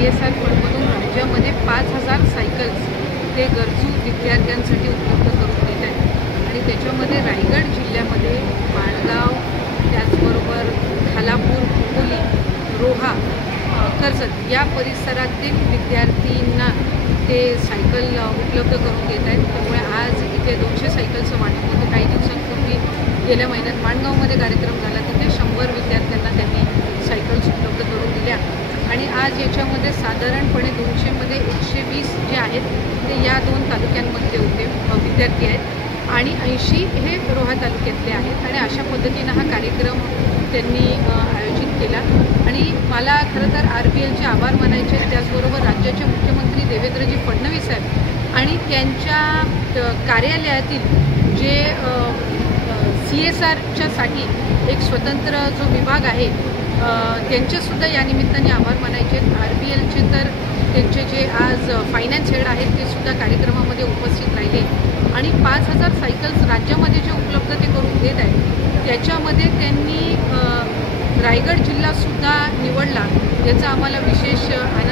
CSR फंडमधून राज्यामध्ये 5,000 cycles ते गरजू विद्यार्थ्यांसाठी उपलब्ध करून देत आहेत आणि त्याच्यामध्ये रायगड जिल्ह्यामध्ये माणगाव, त्याचबरोबर खालापूर, खोपोली, रोहा, कर्जत या परिसरातील विद्यार्थ्यांना ते सायकल उपलब्ध करून देत आहेत। त्यामुळे आज इथे 200 सायकलचं वाटप होतं। काही दिवसांपूर्वी गेल्या महिन्यात माणगावमध्ये कार्यक्रम झाला, तिथे 100 विद्यार्थ्यांना त्यांनी सायकल्स उपलब्ध करून दिल्या आणि आज याच्यामध्ये साधारणपणे 200मध्ये 120 जे आहेत ते या 2 तालुक्यांमधले होते विद्यार्थी आहेत आणि 80 हे रोहा तालुक्यातले आहेत आणि अशा पद्धतीनं हा कार्यक्रम त्यांनी आयोजित केला आणि मला खरं तर RBLचे आभार मानायचे आहेत। त्याचबरोबर राज्याचे मुख्यमंत्री देवेंद्रजी फडणवीस साहेब आणि त्यांच्या कार्यालयातील जे CSRच्यासाठी एक स्वतंत्र जो विभाग आहे त्यांचेसुद्धा या निमित्ताने आभार मानायचे आहेत। RBLचे तर त्यांचे जे आज फायनान्स हेड आहेत ते सुद्धा कार्यक्रमामध्ये उपस्थित राहिले आणि 5,000 सायकल्स राज्यामध्ये जे उपलब्ध ते करून देत आहेत त्याच्यामध्ये त्यांनी रायगड जिल्हासुद्धा निवडला, याचा आम्हाला विशेष आनंद